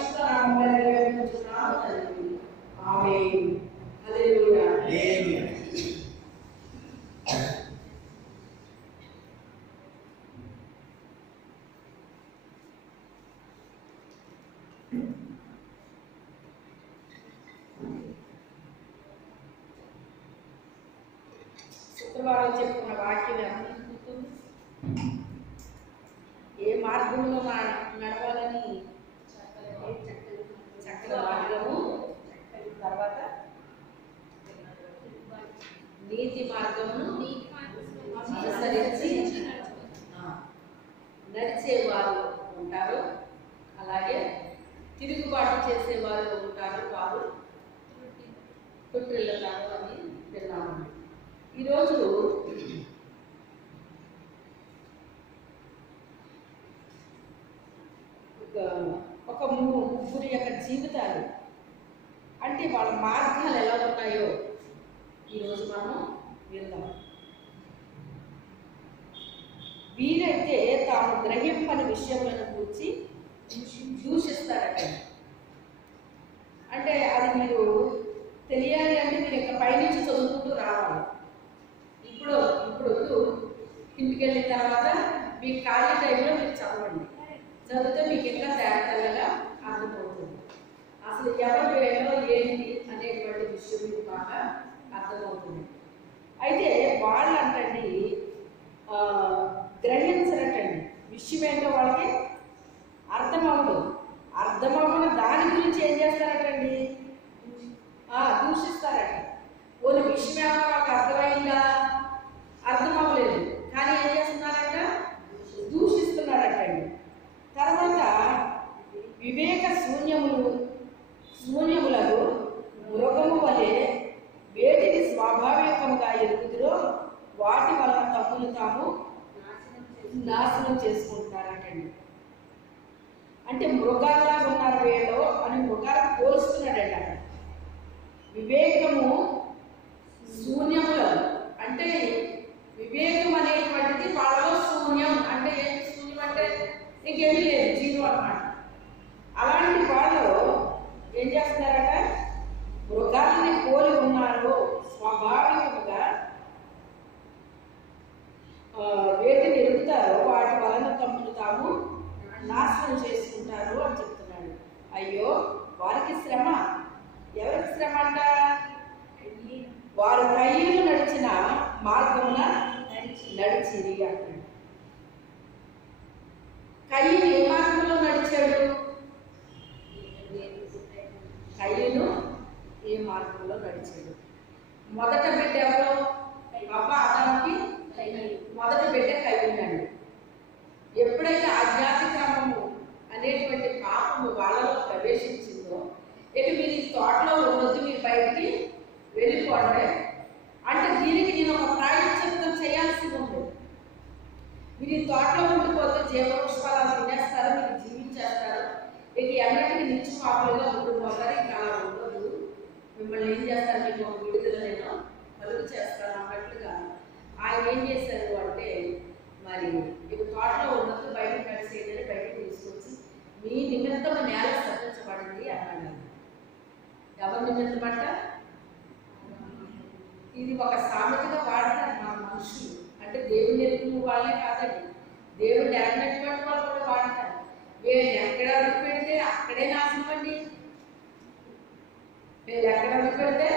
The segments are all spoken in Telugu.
పరిశుద్ధ నామములో వేడుకుంటున్నాము తండ్రి. ఆమేన్. హల్లెలూయా. ఆమేన్. శుక్రవారం చెప్పుకున్న వాక్యం అర్థమవుతుంది. ఏ మార్గంలో నడవాలని చక్కని మార్గము, తర్వాత నీతి మార్గమును అనుసరించి నడిచేవారు ఉంటారు, అలాగే తిరుగుబాటు చేసేవారు ఉంటారు, వారు తొట్టిల్లుతారు అని విన్నాము. ఈరోజు ఒక ముగ్గురి యొక్క జీవితాలు అంటే వాళ్ళ మార్గాలు ఎలా ఉన్నాయో ఈరోజు మనం విందాం. వీరైతే తాము గ్రహింపని విషయములను గురించి దూషిస్తారట. అంటే అది మీరు తెలియాలి అంటే మీరు ఇక్కడ పైనుంచి చదువుకుంటూ రావాలి. ఇప్పుడు ఇంటికి వెళ్ళిన తర్వాత మీ ఖాళీ టైంలో మీరు చదవండి. చదివితే మీకు ఇంకా తేటగా అర్థమవుతుంది. అసలు ఎవరు వేయలో ఏంటి అనేటువంటి విషయం మీకు బాగా అర్థమవుతుంది. అయితే వాళ్ళు అంటండి గ్రహించరటండి. విషయం ఏంటో వాళ్ళకి అర్థమవున దాని గురించి ఏం చేస్తారటండి, దూషిస్తారట. ఓని విషయం ఏమో వాళ్ళకి అర్థమైందా, అర్థమవ్వలేదు, కానీ ఏం చేస్తున్నారట, దూషిస్తున్నారటండి. తర్వాత వివేక శూన్యములకు మృగము వలె వేటిని స్వాభావికముగా ఎరుగుదురో వాటి వలన తమ్మును తాము నాశనం చేసుకుంటున్నారటండి. అంటే మృగాల్లా ఉన్నారు వీళ్ళు అని మృగాలకు పోలుస్తున్నాడండి. అక్కడ వివేకము శూన్యములు అంటే వివేకం అనేటువంటిది వాళ్ళలో శూన్యం. అంటే ఏంటి శూన్యం అంటే ఇంకేమీ లేదు, జీరో అన్నమాట. అలాంటి వాళ్ళు ఏం చేస్తున్నారట, మృగాల్ని పోలి ఉన్నారు, స్వాభావికముగా వేటిని ఎరుగుతారో వాటి వలన తమ్మును తాము నాశనం చేసుకుంటారు అని చెప్తున్నాడు. అయ్యో వారికి శ్రమ. ఎవరికి శ్రమ అంట, వారు కయ్యూను నడిచిన మార్గమున నడిచిరి అంటాడు. కయ్యూను ఏ మార్గంలో నడిచాడు, కయ్యూను ఏ మార్గంలో నడిచాడు. మొదట బిడ్డ ఎవరు, ఆదాముకి మొదటి బిడ్డ కయ్యూను అండి. ఎప్పుడైతే అజ్ఞాత క్రమము అనేటువంటి పాపము వాళ్ళలో ప్రవేశించిందో, ఇక మీరు ఈ తోటలో ఉండొద్దు, మీరు బయటికి వెళ్ళిపోండి అంటే దీనికి నేను ఒక ప్రాయశ్చిత్తం చేయాల్సి ఉంది. మీరు ఈ తోటలో ఉండిపోతే జీవవృక్షాలను తినేస్తారు, మీరు జీవించేస్తారు, ఇక ఎన్నటికి నిత్య పాపలుగా ఉండిపోతారు. ఇంకా అలా ఉండదు, మిమ్మల్ని ఏం చేస్తారు, మీకు ఒక విడుదల నేను కలుగు చేస్తాను అన్నట్లుగా ఆయన ఏం చేశారు అంటే, మరి ఇక తోటలో ఉన్నట్టు బయటకు కలిసేదని బయటకు తీసుకొచ్చి మీ నిమిత్తం నేల స్థాపించబడింది అన్నాడు. ఎవరి నిమిత్తం అంట, ఇది ఒక సామెతగా వాడతారు మన మనుషులు. అంటే దేవుని ఎదుగు వాళ్ళే కాదండి, దేవుడు ఎరగినటువంటి వాళ్ళు కూడా వాడతారు. వీళ్ళు ఎక్కడ అడుగు పెడితే అక్కడే నాశనం అండి, వీళ్ళు ఎక్కడ అడుగు పెడితే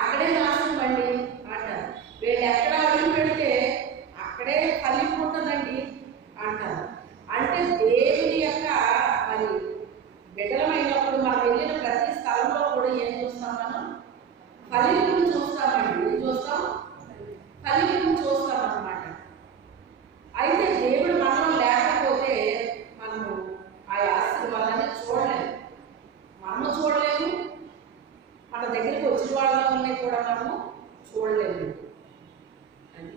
అక్కడే నాశనం అండి అంటారు. వీళ్ళు ఎక్కడ అడుగు పెడితే అక్కడే ఫలింపు ఉంటుందండి అంటారు. అంటే దేవుని యొక్క మరి బిడ్డలమైనప్పుడు మనం వెళ్ళిన ప్రతి స్థలంలో కూడా ఏం చూస్తాం, మనం ఫలింపును చూస్తామండి. ఏం చూస్తాం, ఫలింపును చూస్తాం అన్నమాట. అయితే దేవుడు మనం లేకపోతే మనము ఆ ఆశీర్వాదాన్ని చూడలేము, మనము చూడలేము, మన దగ్గరికి వచ్చిన వాళ్ళని కూడా మనము చూడలేము. అది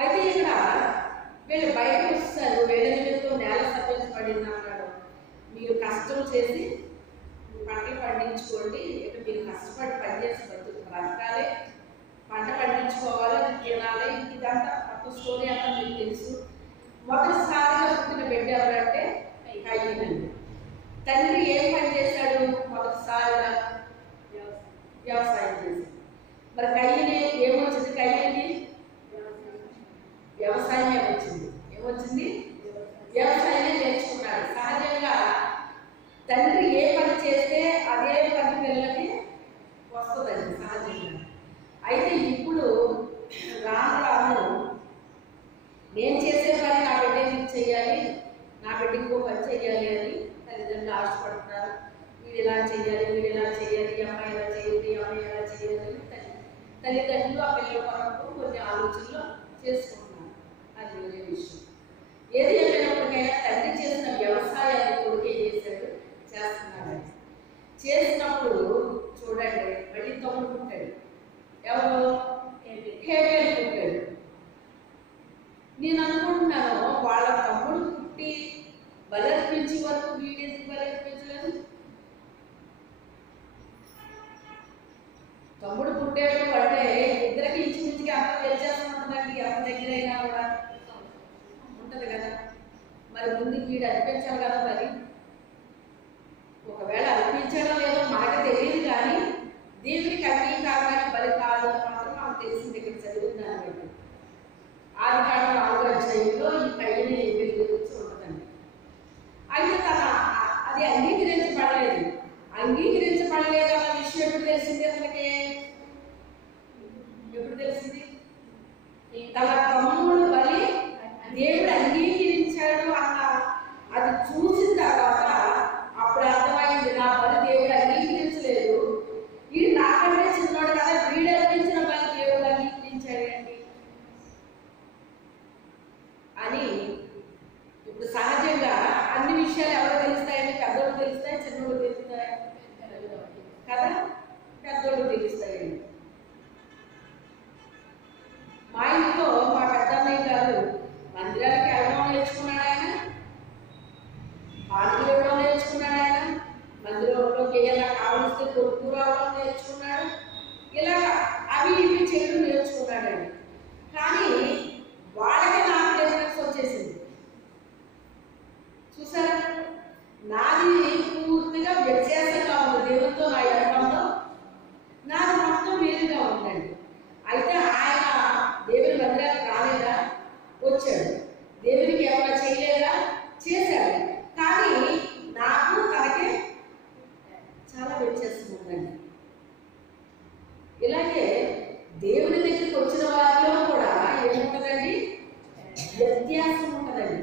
అయితే ఇక్కడ వీళ్ళు బయటకు వస్తారు, వీళ్ళ నిమిత్తం నేల స్థాపించబడింది అన్నాడు. మీరు కష్టం చేసి పంటలు పండించుకోండి, ఇక మీరు కష్టపడి పనిచేసి బ్రతకాలి, పంట పండించుకోవాలి, తినాలి. ఇదంతా ఒక స్టోరీ అంతా మీకు తెలుసు. మొదటిసారిగా పుట్టిన బిడ్డ ఎవరంటే కయ్యూనండి. తండ్రి ఏం పని చేశాడు? మొదటిసారిగా వ్యవసాయం చేశాడు. మరి కయ్యని ఏమొచ్చింది? కయ్యని వ్యవసాయమే వచ్చింది. ఏమొచ్చింది? వ్యవసాయమే నేర్చుకున్నాడు. సహజంగా తండ్రి ఏ పని చేస్తే అదే పని పిల్లలకి వస్తుందండి సహజంగా. అయితే ఇప్పుడు రాను రాను నేను చేసే పని నా బిడ్డకి చేయాలి, నా బిడ్డ ఇంకో పని చేయాలి అని తల్లిదండ్రులు ఆశపడుతున్నారు. వీడు ఇలా చేయాలి, వీడు ఇలా చేయాలి, ఈ అమ్మాయి ఎలా చేయాలి, ఈ అమ్మాయి ఎలా చేయాలి. తల్లిదండ్రులు ఆ పిల్లల కొరకు కొన్ని ఆలోచనలు చేసుకుంటున్నారు. అది వేరే విషయం. ఏది ఏమైనప్పటికైనా తండ్రి చేసిన వ్యవసాయాన్ని కొడుకు ఏం చేశాడు? చేస్తున్నాడు. చేసినప్పుడు చూడండి, మళ్ళీ తమ్ముడు పుట్టాడు. ఎవరు? హేబేలు పుట్టాడు. నేను అనుకుంటున్నాను వాళ్ళ తమ్ముడు పుట్టి బలర్పించే వరకు వీడెందుకు బలర్పించలేదు? తమ్ముడు పుట్టాడు అంటే ఇద్దరికి ఇంచుమించుకి అంత వ్యత్యాసం ఉంటుందండి. అంత దగ్గర అయినా కూడా ఉంటుంది కదా. మరి ముందు వీడు అనిపించాలి కదా. మరి ఒకవేళ అనిపించడం లేదో మనకు తెలియదు, కానీ దేవుడికి అంగీకారమైన బలి కాదు మాత్రం మనకు తెలిసింది. ఇక్కడ చదువుతున్నాను బట్టి ఆదికాండం 4వ అధ్యాయంలో ఈ కయ్యని గురించి ఉంటుందండి. అయితే అది అంగీకరించబడలేదు. అంగీకరించబడలేదు అన్న విషయం ఎప్పుడు తెలిసింది అతనికి? ఎప్పుడు తెలిసింది? తన తమ్ముడు బలి దేవుడు అంగీకరించాడు అన్న అది చూసిన తర్వాత అప్పుడు అర్థమైంది, నా బలి దేవుడు అంగీకరించలేదు, వీడు నాకంటే చిన్నవాడు కదా, వీడు అర్పించిన బలి దేవుడు అంగీకరించాడండి అని. ఇప్పుడు సహజంగా అన్ని విషయాలు ఎవరు తెలుస్తాయండి? పెద్దోడు తెలుస్తాయి, చిన్నోడు తెలుస్తాయి కదా. పెద్దోడు తెలుస్తాయండి. మా ఇంట్లో మా పెద్దన్నయ్య గారు మందిరానికి వెళ్ళడం నేర్చుకున్నాడు. ఆయన పాటలు ఇవ్వడం నేర్చుకున్నాడు. ఆయన మందిరంలోకి ఎలా కావలిస్తే కొడుకు రావడం నేర్చుకున్నాడు. ఇలా అవి ఇవి చేయడం నేర్చుకున్నాడండి. కానీ వాళ్ళకి నాకు డిఫరెన్స్ వచ్చేసింది. చూసారా, నాది పూర్తిగా వ్యత్యాసంగా ఉంది. దేవుడితో నా ఎడమంలో నాది మొత్తం వేరుగా ఉందండి. అయితే ఆయన దేవుని మందిరానికి రాలేదా? వచ్చాడు. దేవునికి ఏమైనా చేయలేదా? చేశాడు. కానీ నాకు తనకి చాలా వ్యత్యాసం ఉందండి. ఇలాగే దేవుని దగ్గరికి వచ్చిన వారిలో కూడా ఏముంటుందండి? వ్యత్యాసం ఉంటుందండి.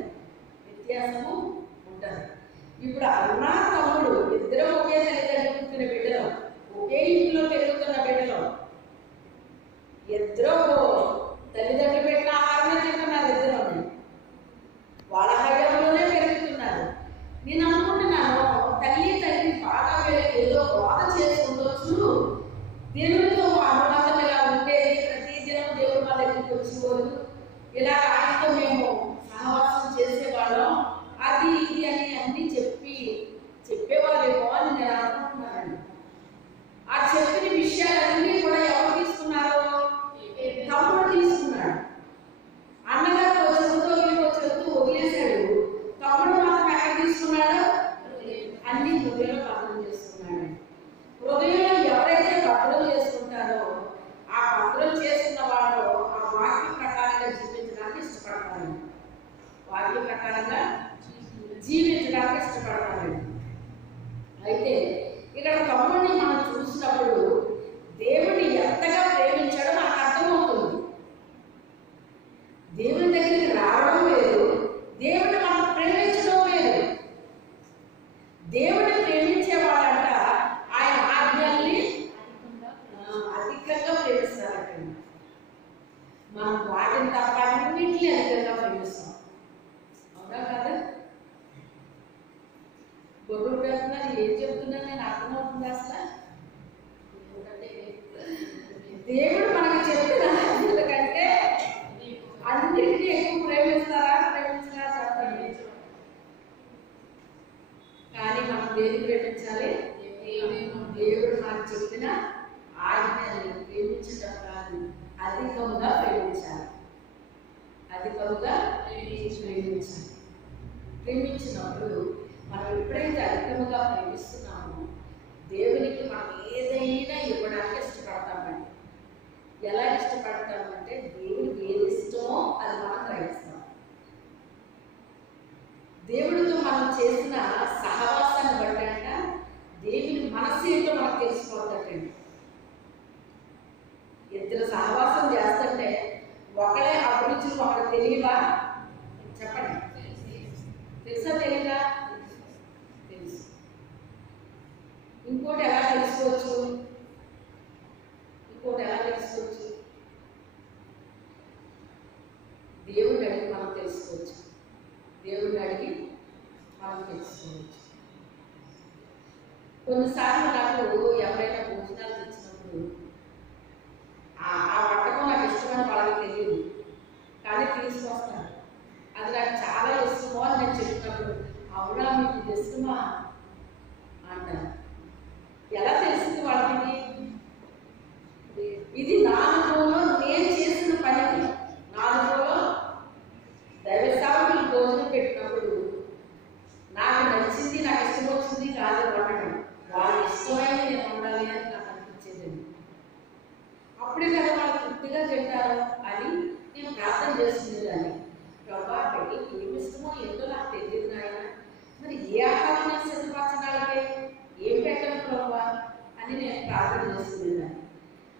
వ్యత్యాసము ఉంటుంది. ఇప్పుడు అన్న తమ్ముడు ఇద్దరు ఒకే తల్లిదండ్రులు పుట్టిన బిడ్డలు, ఒకే ఇంట్లో పెరుగుతున్న బిడ్డలు, ఇద్దరు తల్లిదండ్రులు పెట్టిన ఆహారమే తింటున్నారు. ఇద్దరు వాళ్ళ హయాంలోనే పెరుగుతున్నారు. నేను అనుకుంటున్నాను తల్లి తండ్రి బాగా ఏదో బాధ చేసుకుంటూ దేవుడితో అనుబంధం ఇలా ఉండేది. ప్రతి దినం దేవుడు మా దగ్గరికి వచ్చేవారు. ఇలా ఆయనతో మేము సహవాసం చేసేవాళ్ళం. అది ఇది అని అన్నీ చెప్పేవాళ్ళేమో అని నేను అనుకుంటున్నానండి. ఆ చెప్పిన విషయాలన్నీ కూడా ఎవరు తీసుకున్నారో? తమ్ముడు తీసుకున్నాడు. అన్నగారు చదువుతూ వదిలేశాడు. తమ్ముడు మాత్రం ఎక్కడ తీసుకున్నాడు? అన్ని హృదయంలో భద్రం చేసుకున్నాడు. హృదయంలో ఎవరైతే భద్రం చేసుకుంటారో ఆ భద్రం చేసుకున్న వాళ్ళు ఆ వాక్య ప్రకారంగా జీవించడానికి ఇష్టపడతారు. వాక్య ప్రకారంగా జీవించడానికి ఇష్టపడతారండి. అయితే ఇక్కడ తమ్ముడిని మనం చూసినప్పుడు దేవుడిని ఎంతగా ప్రేమించాడో మనకు అర్థమవుతుంది. దేవుని దగ్గరికి రావడం వేరు, దేవుడిని మనం ప్రేమించడం వేరు. దేవుడిని ప్రేమించే వాళ్ళంట ఆయన ఆజ్ఞల్ని అధికంగా ప్రేమిస్తారంట. మనం వాటిని తప్ప అన్నింటినీ అధికంగా ప్రేమిస్తాం. అవునా కదా? గొడవలు పెడుతున్నారు. ఏం చెప్తున్నాను నేను? అర్థమవుతుంది అసలు? దేవుడు మనకు చెప్పిన ఎందుకంటే అన్నింటినీ ఎక్కువ ప్రేమిస్తారా చెప్పండి. కానీ మనం దేని ప్రేమించాలి? దేవుడు మనకు చెప్పిన ఆజ్ఞని ప్రేమించడం కాదు, అధికంగా ప్రేమించాలి. అధికంగా ప్రేమించాలి. ప్రేమించినప్పుడు మనం ఎప్పుడైతే అధికముగా ప్రేమిస్తున్నామో దేవునికి మనం ఏదైనా ఇవ్వడానికి ఇష్టపడతామండి. ఎలా ఇష్టపడతామంటే దేవుడికి ఏది ఇష్టమో అది మనం గ్రహిస్తాం. దేవుడితో మనం చేసిన సహవాసాన్ని బట్టి అంట దేవుని మనసు ఏంటో మనకు తెలిసిపోతాడండి. ఇద్దరు సహవాసం చేస్తుంటే ఒకడే అభిరుచులు ఒకటి తెలియవా? చెప్పండి, తెలుసా తెలియదా? తెలుసు. ఇంకోటి ఎలా తెలుసుకోవచ్చు? దేవుడిని అడిగి మనం తెలుసుకోవచ్చు. కొన్నిసార్లు నాకు ఎవరైనా భోజనాలు తెచ్చినప్పుడు ఆ వంటకం నాకు ఇష్టమని వాళ్ళకి తెలియదు, కానీ తీసుకొస్తాను. అది నాకు చాలా ఇష్టమో అని నేను చెప్పినప్పుడు, అవునా మీకు ఇది ఇష్టమా అంటాను. ఎలా తెలిసింది వాళ్ళకి? ఇది నా అనుభవంలో నేను చేసిన పనికి. నా అనుభవంలో దైవ సేవకులు భోజనం పెట్టినప్పుడు నాకు నచ్చింది, నాకు ఇష్టం వచ్చింది కాదు వండడం, వాళ్ళకి ఇష్టమైనది నేను వండాలి అని నాకు అనిపించేదండి. అప్పుడే కదా వాళ్ళు తృప్తిగా తింటారు అని నేను ప్రార్థన చేసుకునేదాన్ని. ప్రభా బిడ్డకి ఏమి ఇష్టమో ఏంటో నాకు తెలియదు నాయన, మరి ఏ ఆహారం నాకు సిద్ధపరచడానికి ఏం పెట్టను ప్రభా అని నేను ప్రార్థన చేసుకునేదాన్ని.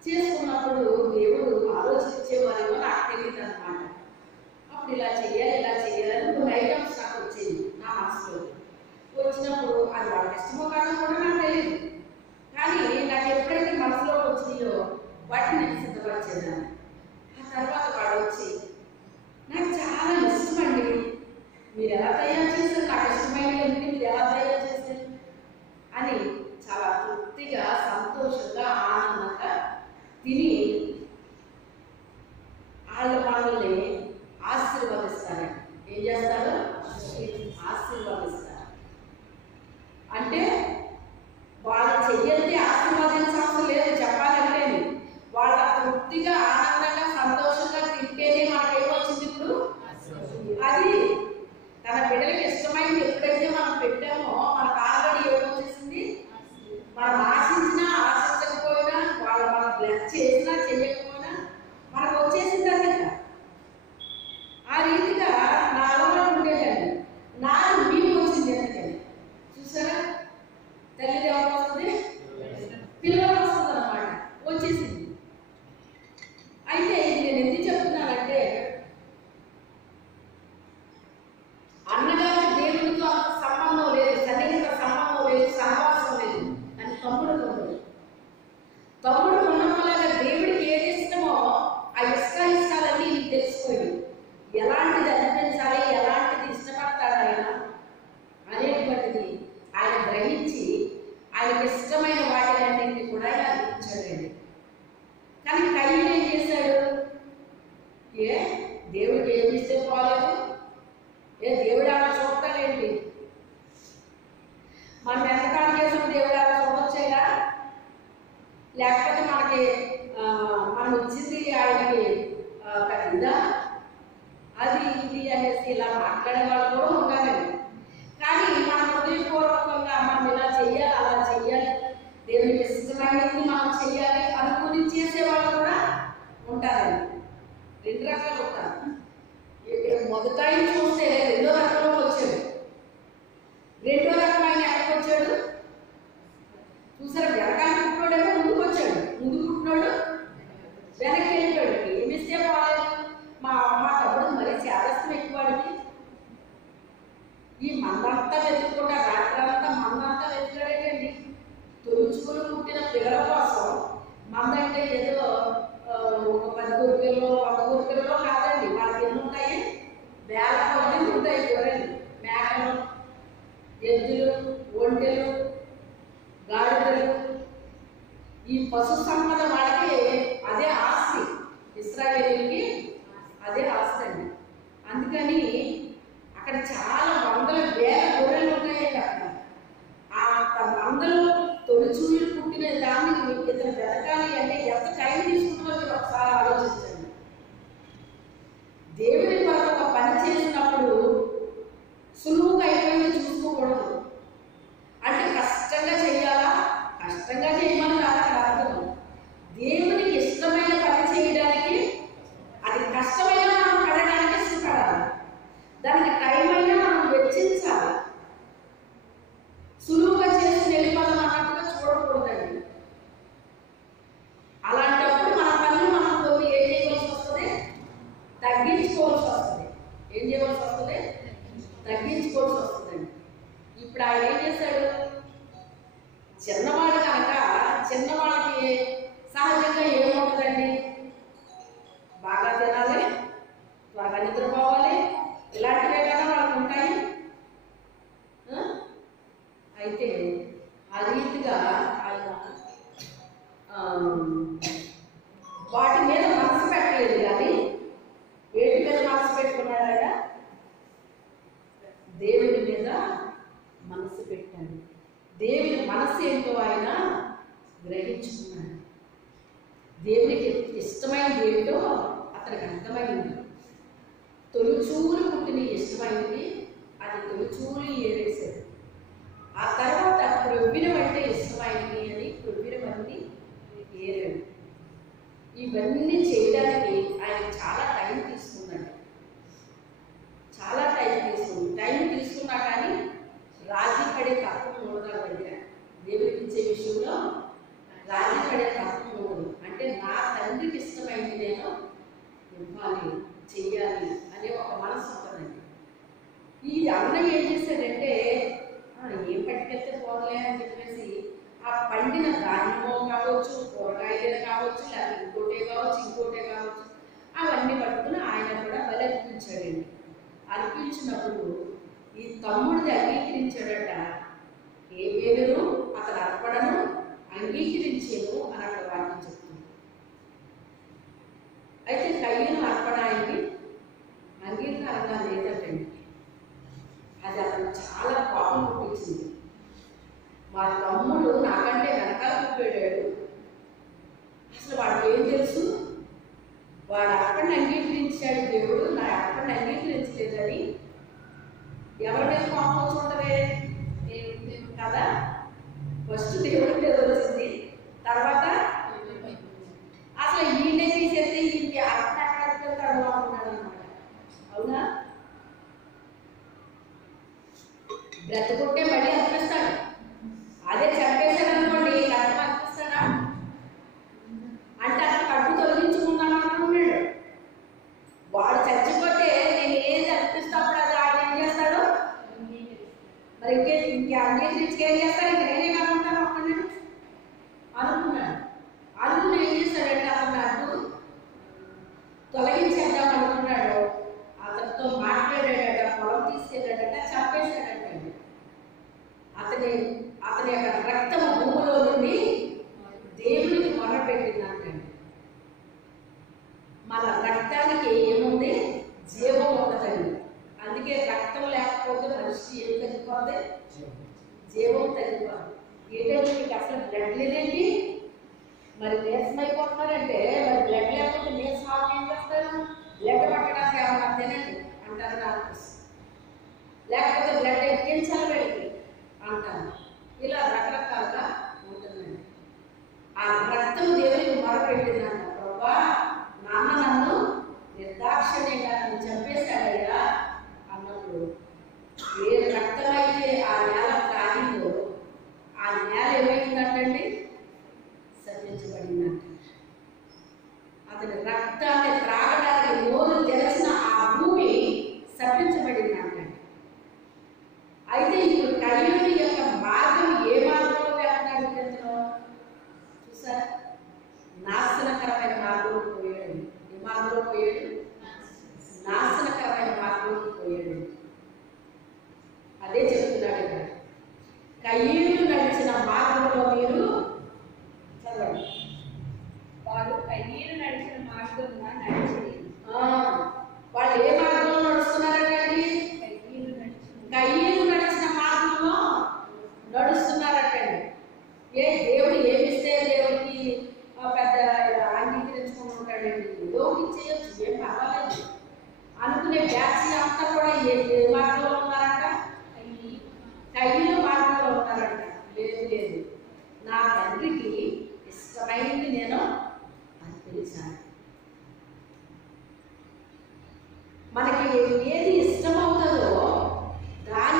చేసుకున్నప్పుడు దేవుడు ఆలోచించేవారేమో నాకు తెలియదు అనమాట. అప్పుడు ఇలా చేయాలని కొన్ని ఐటమ్స్ నాకు వచ్చేది నా మనసులో. వచ్చినప్పుడు అది వాళ్ళకి ఇష్టమో కాదో కూడా నాకు తెలియదు, కానీ నాకు ఎప్పుడైతే మనసులోకి వచ్చినాయో వాటిని నేను సిద్ధపరిచేదాన్ని. ఆ తర్వాత వాడు వచ్చి నాకు చాలా ఇష్టమండి, మీరు ఎలా తయారు చేశారు, నాకు ఇష్టమైనవి మీరు ఎలా తయారు చేశారు అని చాలా తృప్తిగా, సంతోషంగా, ఆనందంగా తిని మనల్ని ఆశీర్వదిస్తారండి. ఏం చేస్తారు? ఆశీర్వదిస్తారు. అంటే వాళ్ళు చెయ్యండి ఆశీర్వదించవసరం లేదు, చెప్పాలంటే వాళ్ళ తృప్తిగా, ఆనందంగా, సంతోషంగా తింటేనే మనకేమొచ్చింది ఇప్పుడు. అది తన బిడ్డలకి ఇష్టమైంది ఎప్పుడైతే మనం పెట్టామో మనకు ఆల్రెడీ ఏమొచ్చేసింది. మనం ఆశించినా ఆశించకపోయినా, వాళ్ళు మనం బ్లెస్ చేసినా చెయ్యకపోయినా మనకు వచ్చేసింది. అది ఆ రీతిగా నా అలవాటు ఉండేదండి. నాకు మీకు వచ్చింది ఎందుకని చూసారా? తల్లి ఎవరు వస్తుంది, పిల్లలు వస్తుంది అన్నమాట, వచ్చేసింది. అయితే ఇది నేను ఎందుకు చెప్తున్నానంటే, అన్నగారి దేవుడితో అంత సంబంధం లేదు, సన్నిహిత సంబంధం లేదు, సహవాసం లేదు. అని తమ్ముడు ఉండడం వల్ల దేవుడికి ఏది ఇష్టమో ఆ ఇష్టాలన్నీ నీకు తెలిసిపోయి ఎలాంటిది అనిపించాలి, ఎలాంటిది ఇష్టపడతాడు ఆయన అనేటువంటిది ఆయన గ్రహించి ఆయనకి ఇష్టమైన వాటిలన్నింటినీ కూడా ఆయన అందించాడండి. కానీ కయ్యూను ఏం చేశాడు? దేవుడికి ఏమి ఇస్తే పోలేదు, దేవుడు అలా చూస్తాడేంటి? మనం ఎంతకాలం చేసాం దేవుడు అలా చూడొచ్చేగా? లేకపోతే మనం ఇచ్చింది ఆయనకి ఇదా అది ఇది అనేసి ఇలా మాట్లాడే వాళ్ళు కూడా ఉండాలండి. కానీ మన హృదయపూర్వకంగా మనం ఇలా చెయ్యాలి, అలా చెయ్యాలి, దేవునికి ఇష్టమైనది మనం చెయ్యాలి అనుకుని చేసేవాళ్ళు కూడా ఉంటారండి. రెండు రకాలు ఉంటారు. మొదట చూస్తే రెండో రకంలో వచ్చాడు. రెండో రకమైన ఎక్కడికి వచ్చాడు చూసారా? వెనకాల పుట్టినోడేమో ముందుకు వచ్చాడు, ముందు పుట్టినోడు వెనక్కి వెళ్ళిపోయాడు. ఏమిస్తే పోలేదు. మా తమ్ముడు మరీ చేదస్తం ఎక్కువాడికి. ఈ మందంతా వెతుక్కుంటా రాత్రంతా మందంతా వెతుకాడేటండి. తొలుచుకుని పుట్టిన పిల్లల కోసం మందంటే ఏదో ఒక 10 గొర్రెల్లో 100 గొర్రెల్లో కాదండి. వాళ్ళకి ఎన్ని ఉంటాయి? వేల కొద్ది ఉంటాయి. గొర్రెలు, మేకలు, ఎద్దులు, ఒంటెలు, గాడిదలు, ఈ పశు సంపద వాళ్ళకి అదే ఆస్తి. ఇశ్రాయేలీయులకి అదే ఆస్తి అండి. అందుకని అక్కడ చాలా వందల వేల గొర్రెలు ఉంటాయండి. అక్కడ ఆ మందలు తొలిచూలు పుట్టిన దాన్ని ఇతను వెతకాలి అంటే ఎంత టైం తీసుకుంటుందో మీరు ఒకసారి ఆలోచించండి. దేవుడి కొరకు ఒక పని చేసినప్పుడు సులువుగా అయిపోయింది చూసుకోకూడదు. వెచ్చించాలి. సులువుగా చేసి వెళ్ళిపోదాం అన్నట్టుగా చూడకూడదండి. అలాంటప్పుడు మన పనులు మనం కొన్ని ఏం చేయవలసి వస్తుంది? తగ్గించుకోవాల్సి వస్తుంది. ఏం చేయవలసి వస్తుంది? తగ్గించుకోవాల్సి వస్తుందండి. ఇప్పుడు ఆయన ఏం చేశాడు? చిన్నవాడు కనుక చిన్నవాళ్ళకి సహజంగా ఏముంటుందండి? బాగా తినాలి, బాగా నిద్రపోవాలి, ఇలాంటివే కదా వాళ్ళకు ఉంటాయి. అయితే ఆ రీతిగా ఆయన వాటి మీద మనసు పెట్టలేదు, కానీ వేటి మీద మనసు పెట్టుకున్నాడట? దేవుని మీద మనసు పెట్టాడు. దేవుని మనసు ఏంటో ఆయన గ్రహించుకున్నాడు. దేవునికి ఇష్టమైనది ఏంటో అతనికి అర్థమైంది. తొలిచూలు పుట్టిన ఇష్టమైంది, అది తొలిచూలు ఏరేశాడు. ఆ తర్వాత ప్రొవ్వినం అంటే ఇష్టమైంది అని ప్రొవ్వినమన్నీ ఏరాడు. ఇవన్నీ చేయడానికి ఆయన చాలా టైం తీసుకున్నాడు. చాలా టైం తీసుకున్నా కానీ రాజీ పడే తత్వం ఉండదు దగ్గర. దేవుడికి ఇచ్చే విషయంలో రాజీ పడే తత్వం ఉండదు. అంటే నా తండ్రికి ఇష్టమైంది నేను ఇవ్వాలి, చెయ్యాలి అనే ఒక మనసు ఉంటుందండి. ఈ అన్నం ఏం చేశాడంటే ఏం పట్టుకెళ్తే పోలే అని చెప్పేసి ఆ పండిన ధాన్యమో కావచ్చు, కూరగాయలు కావచ్చు, లేకపోతే ఇంకోటే కావచ్చు అవన్నీ పట్టుకుని ఆయన కూడా బలి అర్పించాడండి. అర్పించినప్పుడు ఈ తమ్ముడిది అంగీకరించాడట. ఏ పేరును అతను అర్పణను అంగీకరించేను అని అక్కడ వాక్యం చెప్తుంది. అయితే కయ్యను అర్పణ ఆయనకి అంగీకారంగా లేదటండి. అది అతను చాలా కోపం పుట్టించింది. మా తమ్ముడు నాకంటే వెనకాల కూర్చోడాడు, అసలు వాడికి ఏం తెలుసు? వాడు అర్పణ అంగీకరించాడు దేవుడు, నా అర్పణ అంగీకరించలేదని ఎవరి మీద కోపం వచ్చుంటదే కదా? ఫస్ట్ దేవుడి మీద వచ్చింది, తర్వాత అసలు ఈయనే తీసేస్తే ఈ అర్పణ ఎక్కడ అనుకున్నాడు అనమాట. అవునా? బ్రతుకుంటే మళ్ళీ అర్పిస్తాడు. అదే చంపేశాడు అనుకోండి, అర్థం అర్పిస్తాడా? అంటే అతను కట్టు తొలగించుకుందాం అనుకున్నాడు. వాడు చచ్చిపోతే నేను ఏది అర్పిస్తాప్పుడు అది ఆయన ఏం చేస్తాడు? మరి ఇంకే అంగీకరించి ఏం చేస్తాడు? ఇంక నేనే కాకుంటాను అప్పుడు అనుకున్నాడు. అనుకుని ఏం చేస్తాడంటే అతను అడ్డు తొలగించేద్దాం అనుకున్నాడు. అతనితో మాట్లాడాడట, పొలం తీసుకెళ్ళాడట, చంపేశాడట. అతని యొక్క రక్తము భూమిలో నుండి దేవునికి మొరపెట్టిందంటండి. మన రక్తానికి ఏముంది? జీవం ఉండదండి. అందుకే రక్తం లేకపోతే మనిషి ఏం తగ్గిపోతే జీవం తగ్గిపోదు. ఏంటంటే మీకు అసలు బ్లడ్ లేదండి, మరి నీరసం అయిపోతున్నారంటే మరి బ్లడ్ లేకపోతే నీరసం ఆమె ఏం చేస్తారు? బ్లడ్ పట్టడానికి ఏమన్నా తినండి అంటారు డాక్టర్స్, లేకపోతే బ్లడ్ ఎక్కించాలి వెళ్ళి అంటారు. ఇలా రకరకాలుగా ఉంటుందండి. ఆ రక్తం దేవునికి మొరపెట్టిందంట. ప్రభా, నాన్న నన్ను నిర్దాక్షిణ్యంగా నన్ను చంపేశాడయ్యా అన్నప్పుడు ఏ రక్తమైతే ఆ నేల త్రాగిందో ఆ నేల ఏమైందంటండి? సర్జించబడిందంట. అతని రక్తాన్ని త్రాగడానికి నోరు తెరచిన ఆ భూమి సర్జించబడిందంటండి. అయితే ఇప్పుడు కయ్యూని యొక్క మార్గం ఏ మార్గంలో వెళ్తున్నాడు? ఎంతనో చూసారా? నాశనకరమైన మార్గంలో పోయాడు. ఏ మార్గంలో పోయాడు? నాశనకరమైన మార్గంలో పోయాడు. అదే చెప్తున్నాడు ఇక్కడ. కయ్యూను నడిచిన మార్గంలో మీరు చదవండి. వారు కయ్యూను నడిచిన మార్గంలో నడిచి వాళ్ళు ఏ మార్గంలో నడుస్తున్నారండి? కయ్యూను నడిచిన మార్గంలో నడుస్తున్నారటండి. దేవుడు ఏమిస్తే దేవుడికి పెద్ద అంగీకరించుకుని ఉంటాడండి. దేవుడికి చేయొచ్చు, ఏం పర్వాలేదు అనుకునే బ్యాచ్ అంతా కూడా ఏ మార్గంలో ఉన్నారంట? కయ్యూను మార్గంలో ఉన్నారంట. లేదు, నా తండ్రికి ఇష్టమైంది నేను అర్పించాను. మనకి ఏది ఇష్టమవుతుందో దాని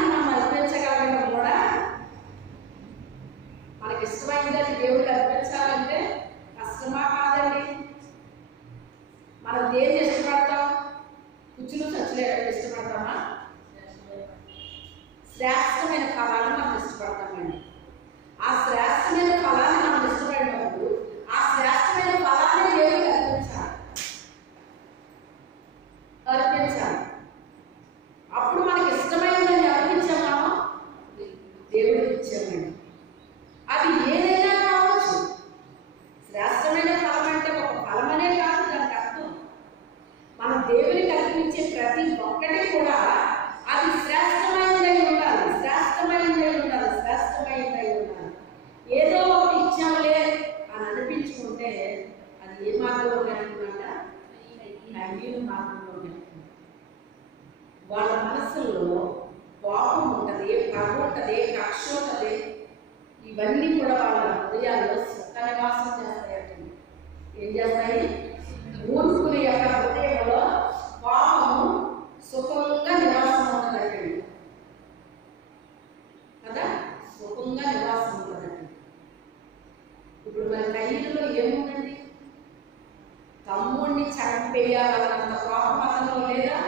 వాళ్ళ మనసుల్లో కోపం ఉంటుంది, పగ ఉంటుంది, కక్ష ఉంటుంది. ఇవన్నీ కూడా వాళ్ళ హృదయాల్లో సుఖ నివాసం చేస్తాయట. ఏం చేస్తాయి? మూర్ఖుని యొక్క హృదయంలో కోపము సుఖంగా నివాసం ఉంటుందండి కదా, సుఖంగా నివాసం ఉంటుందండి. ఇప్పుడు మన కయ్యలో ఏముందండి? తమ్ముడిని చంపేయాలన్నంత కోపం అతనిలో లేదా?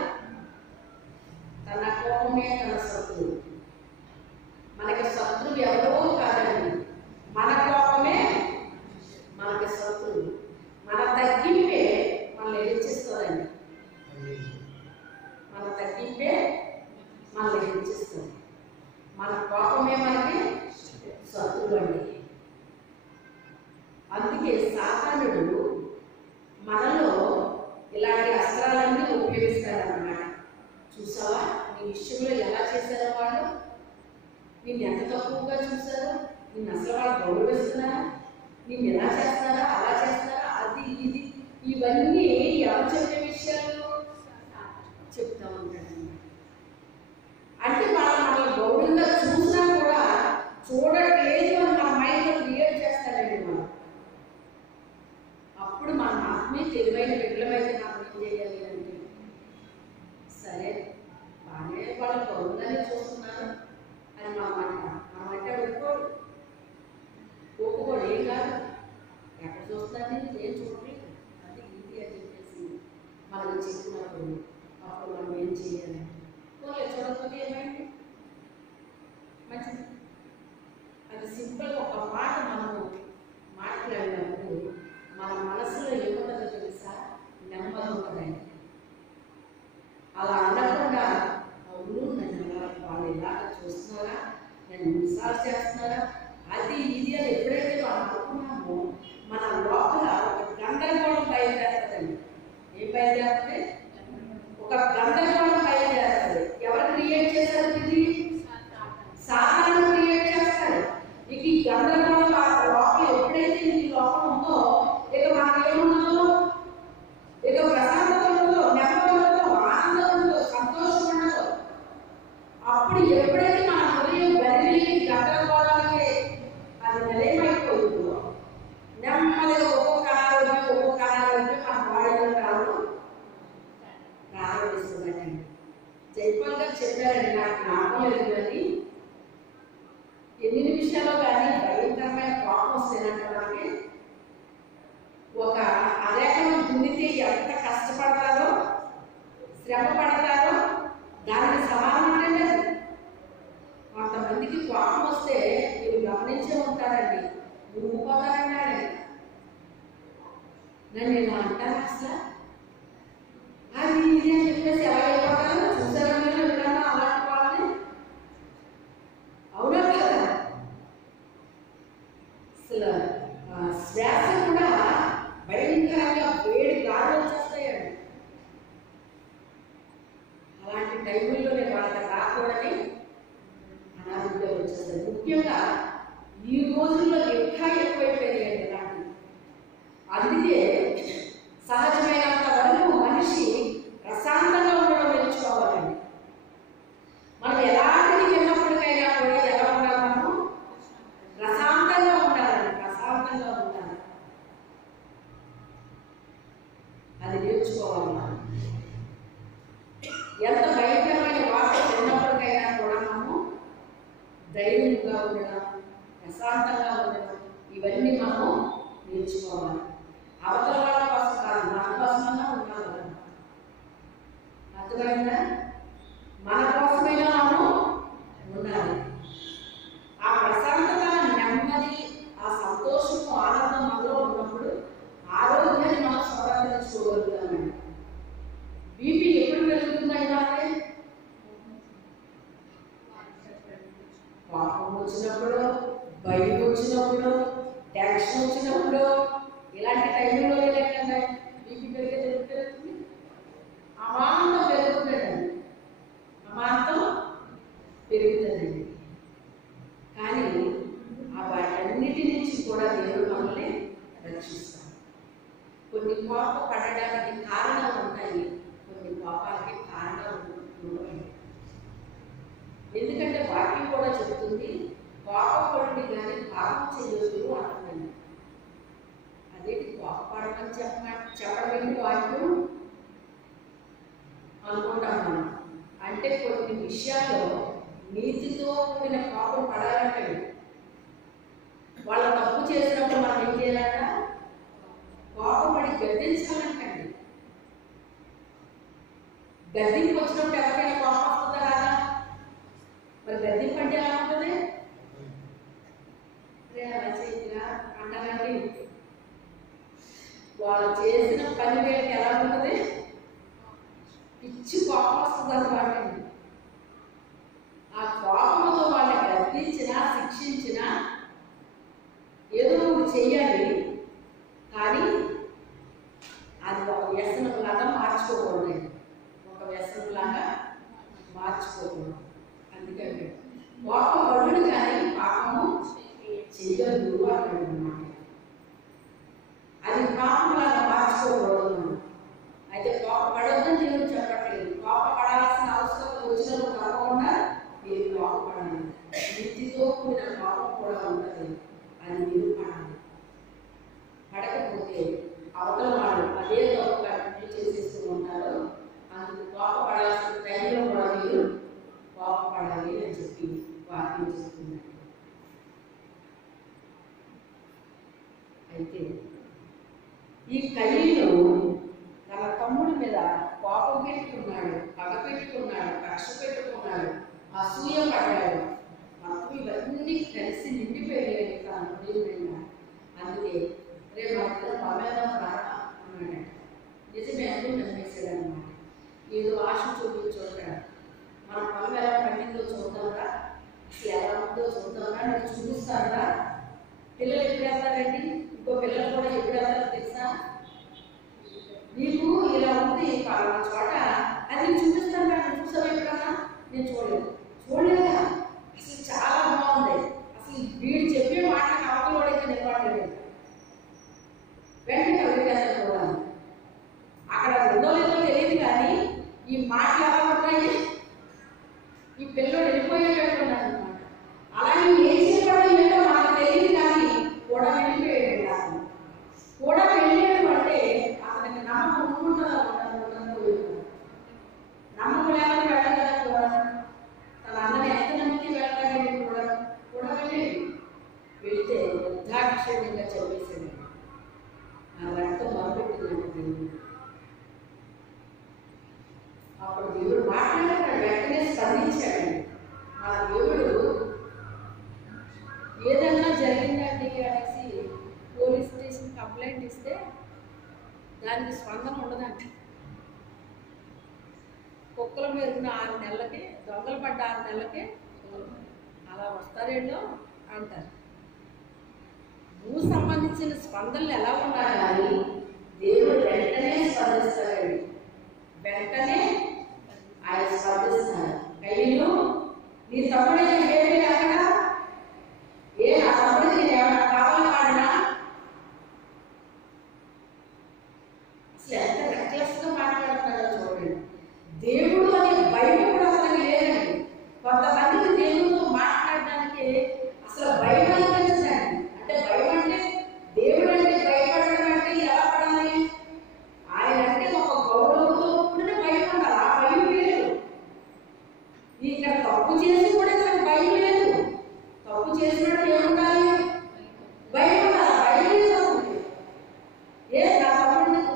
తన కోపమే తన శత్రువు. మనకి శత్రువు ఎవరో కాదండి, మన కోపమే మనకి శత్రువు. మన తగ్గింపే మనల్ని హెచ్చిస్తుందండి. మన తగ్గింపే మనల్ని హెచ్చిస్తుంది. మన కోపమే మనకి శత్రువు అండి. అందుకే సాతానుడు మనలో ఇలాంటి అస్త్రాలన్నీ ఉపయోగిస్తాడన్నమాట. చూసావా నీ విషయంలో ఎలా చేశారో వాళ్ళు? నిన్ను ఎంత తక్కువగా చూశారో, నిన్ను అసలు వాళ్ళు గౌరవిస్తున్నారా, నిన్ను ఎలా చేస్తారా, అలా చేస్తారా, అది ఇది ఇవన్నీ ఎవరు చెప్పే విషయాలు చెప్తా ఉంటాడన్నమాట. అంటే వాళ్ళు మనల్ని గౌరవంగా చూసినా కూడా చూడట్లేదు అని మన మైండ్లో క్రియేట్ చేస్తాడండి మనం. అప్పుడు మన ఆత్మీయ తెలివైన బిడ్డలమైతే మనం ఏం చేయాలి అంటే, సరే బాగానే వాళ్ళు గౌరవంగానే చూస్తున్నారు అని మనమంటే ఒప్పుకోడు. ఏం కాదు, ఎక్కడ చూస్తున్నాను ఏం చూడలేదు, అది ఇది అని చెప్పేసి మనకు చెప్పినప్పుడు అప్పుడు మనం ఏం చేయాలి? చూడకపోతే ఏమైంది? మంచిది. అది సింపుల్గా ఒక మాట మనము మాట్లాడినప్పుడు మన మనసులో ఏముంటుందో తెలుసా? నెమ్మది ఉంటుందండి. అలా అనకుండా అవును నన్ను వాళ్ళు ఇలాగా చూస్తున్నారా, నన్ను నిసాలు చేస్తున్నారా, అది ఇది అని ఎప్పుడైతే మనం అనుకున్నామో మన లోపల ఒక గందరగోళం బయలుదేరుతుందండి. ఏం బయలుదేరుతుంది? ఒక గందరగోళం బయలుదేరుతుంది. ఎవరు క్రియేట్ చేశారు? ఇది సాధారణ క్రియేట్ చేస్తారు. ఇక ఈ గందరగోళం లోపల ఎప్పుడైతే ఈ లోపల ఉందో ఇక మనకేముండదు, ఇక ప్రశాంతత ఉండదు, నెమ్మది ఉండదు, ఆనందం ఉండదు, సంతోషం ఉండదు. అప్పుడు ఎప్పుడైతే మన హృదయం గదిలి గందరగోళానికి అది నిలయమైపోయిందో నెమ్మదిగా ఒక్కొక్క అనారోగ్యం మన బాడీలో రావడం ప్రారంభిస్తుందండి. జైపాల్ గారు చెప్పారండి, నాకు జ్ఞాపకం లేదు కానీ, ఎన్ని నిమిషాల్లో కానీ భయంకరమైన కోపం వస్తేనంట మనకి ఒక అరేకను దున్నితే ఎంత కష్టపడతారో, శ్రమ పడతారో దానికి సమానం అంటే కొంతమందికి కోపం వస్తే మీరు గమనించే ఉంటారండి, ఊరుకోతారన్నాడు. నన్ను ఇలా అంటారు అసలు అది ఇది అని చెప్పేసి ఎలా అయిపోతారు? చూసారా మీరు ఎప్పుడన్నా అలాంటి వాళ్ళని? అవునా కదా? అసలు శ్వాస కూడా భయంకరంగా వేడి గాలి వచ్చేస్తాయండి. అలాంటి టైంలోనే వాళ్ళకి రాకూడని అనారోగ్యాలు వచ్చేస్తాయి. ముఖ్యంగా ఈ రోజుల్లో ఇంకా ఎక్కువైపోయాయండి ఇలాంటివి. అందుకే సహజమైనంత వరకు మనిషి ప్రశాంతంగా ఉండడం నేర్చుకోవాలండి. మనం ఎలాంటిది విన్నప్పటికైనా కూడా ఎలా ఉండాలి? మనము ప్రశాంతంగా ఉండాలండి, ప్రశాంతంగా ఉండాలి. అది నేర్చుకోవాలి మనం. ఎంత భయంకరమైన వార్త విన్నప్పటికైనా కూడా మనము ధైర్యంగా ఉండడం, ప్రశాంతంగా ఉండడం, ఇవన్నీ మనము నేర్చుకోవాలి. అవతల వాళ్ళ కోసం కాదు, మన కోసమైనా ఉండాలి. అర్థమైందా? మన కోసమైనా మనము ఉండాలి. ఆ ప్రశాంతత, నెమ్మది, ఆ సంతోషము, ఆనందం మనలో ఉన్నప్పుడు ఆరోగ్యాన్ని మనం సంరక్షించుకోగలుగుతామండి. బీపీ ఎప్పుడు పెరుగుతుందండి? అంటే కోపం వచ్చినప్పుడు, భయం వచ్చినప్పుడు, టెన్షన్ వచ్చినప్పుడు, ఇలాంటి టైంలో లేకుండా బీపీ పెరుగుతుంది. అమాంతం పెరుగుతుందండి, అమాంతం పెరుగుతుందండి. కానీ ఆ వాటన్నిటి నుంచి కూడా దేవుడు మనల్ని రక్షిస్తాడు. కొన్ని కోప పడడానికి కారణాలు ఉంటాయి, కొన్ని కోపాలకి కారణాలు ఉండవు. ఎందుకంటే వాక్యం కూడా చెప్తుంది కోపపడి కానీ పాపం చేయొద్దు అంటుందండి. అదేంటి కోపపడమని చెప్పడం వాక్యం అనుకుంటాం మనం. అంటే కొన్ని విషయాల్లో నీతితో కూడిన కోపం పడాలంటండి. వాళ్ళ తప్పు చేసినప్పుడు మనం ఏం చేయాలంట? కోపపడి గద్దించాలంటండి. గద్దింపు వచ్చినప్పుడు ఎవరికైనా కోపం వస్తుందా రాదా? మరి గద్దింపు అంటే ఎలా ఉంటుంది? రచయితగా అంటారండి, వాళ్ళు చేసిన పని వేళకి ఎలా ఉంటుంది? పిచ్చి కోపం వస్తుంది అన్నమాట. ఆ కోపంతో వాళ్ళని గద్దించినా శిక్షించినా ఏదో ఒకటి చెయ్యాలి, కానీ అది ఒక వ్యసనంలాగా మార్చుకోకూడదు. ఒక వ్యసనంలాగా మార్చుకోకూడదు. అందుకంటే కోపం పడుడు కానీ పాపము చెయ్యొద్దు అన్నాడు అన్నమాట. అది పాపంలాగా మార్చుకోకూడదు. అయితే కోపపడొద్దని దేవుడు చెప్పట్లేదు. కోపపడాల్సిన అవసరం వచ్చినప్పుడు తప్పకుండా మీరు కోపపడాలి. నీతితో కూడిన కోపం కూడా ఉంటుంది, అది మీరు పడాలి. పడకపోతే అవతల వాళ్ళు అదే తప్పు కంటిన్యూ చేసేస్తూ ఉంటారు. అందుకు కోపపడాల్సిన టైంలో కూడా మీరు కోపపడాలి అని చెప్పి వాక్యం చెప్తున్నారు. అయితే ఈ కయీను తన తమ్ముడి మీద కోపం పెట్టుకున్నాడు, పగ పెట్టుకున్నాడు, కక్ష పెట్టుకున్నాడు, అసూయ పడ్డాడు. మొత్తం ఇవన్నీ కలిసి నిండిపోయాయి తన హృదయం. అందుకే రేపు మాత్రం పగేద్దాం రాక అన్నాడు. నిజమే అని నమ్మేశాడు అన్నమాట. ఏదో ఆశ చూపించుకుంటాడు. మన పొలం ఎలా పండిందో చూద్దాంరా, అసలు ఎలా ఉందో చూద్దాంరా, నేను చూపిస్తారా. పిల్లలు ఎప్పుడు వెళ్తారండి? ఇంకో పిల్లలు కూడా ఎప్పుడు వెళ్తారో తెలుసా? నీకు ఇలా ఉంది పలానా చోట, అది నేను చూపిస్తాను రా, నేను చూసావు ఎప్పుడన్నా? నేను చూడలేదా? అసలు చాలా బాగుంది. అసలు వీడు చెప్పే మాటలకు అవతలోడైతే నిలబడలేదు. వెంటనే వెళ్ళేస్తారు కూడా. అక్కడ రెండో లేదో తెలియదు, కానీ ఈ మాటలు ఎలా ఉంటాయి? ఈ పిల్లలు వెళ్ళిపోయేటట్టు ఉన్నాడు అనమాట. అలాగే ఏం చేయడం ఏంటో మనకు తెలియదు, కానీ కూడా వెళ్ళిపోయాడు. అతను కూడా వెళ్ళాడు అంటే అతనికి నమ్మకం ఉంటుందా? నమ్మకం లేకపోతే వెళ్ళాలి కదా. కూడా తన అన్నని ఎంత నమ్మితే వెళ్ళాలి. కూడా వెళ్ళాడు. వెళితే వృద్ధాక్షరంగా చెప్పేసాడు. నా రక్తం మొదలుపెట్టిందంటే అప్పుడు దేవుడు మాట్లాడాడు. వెంటనే స్పందించాడు. మన దేవుడు ఏదన్నా జరిగిందండి అనేసి పోలీస్ స్టేషన్ కంప్లైంట్ ఇస్తే దానికి స్పందన ఉండదంట. కుక్కల మెరుగున 6 నెలలకి, దొంగలు పడ్డ 6 నెలలకి అలా వస్తారేంటో అంటారు. భూ సంబంధించిన స్పందనలు ఎలా ఉండాలి కానీ దేవుడు వెంటనే స్పందిస్తాడు. వెంటనే ఆయన స్పందిస్తాడు. కయ్యను, నీ తమ్ముడైన ఏమీ లేకుండా నా తమ్ముడికి నేను ఏమైనా కావాలి వాడినా? అసలు ఎంత రెక్లెస్గా మాట్లాడుతున్నాడో చూడండి. దేవుడు అనే భయం కూడా అసలు లేదండి. కొంతమందికి దేవుడితో మాట్లాడడానికి అసలు భయం అనిపించదండి. అంటే భయం అంటే దేవుడు అంటే భయపడడం అంటే ఎలా పడాలి? ఆయన అంటే ఒక గౌరవంతో కూడిన భయం ఉండాలి. ఆ భయం లేదు. ఇక్కడ తప్పు చేసి కూడా తనకు భయం లేదు. తప్పు చేసినట్టు ఏముండాలి? భయం ఉండాలి. భయం లేదు.